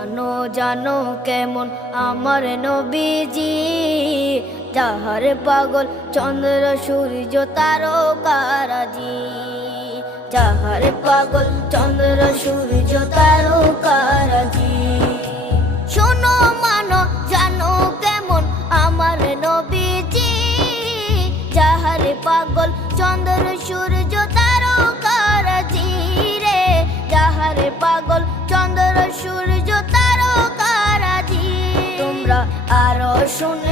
জানো জানো কেমন আমার নবীজি, যাহার পাগল চন্দ্র সূর্য তারকারাজি, যাহার পাগল চন্দ্র সূর্য তারকারাজি। শোনো মানো জানো কেমন আমার নবীজি, যাহার পাগল চন্দ্র সূর্য তারকারাজি রে, যাহার পাগল চন্দ্র সূর্য তারকারাজি। তোমরা আরো শুনে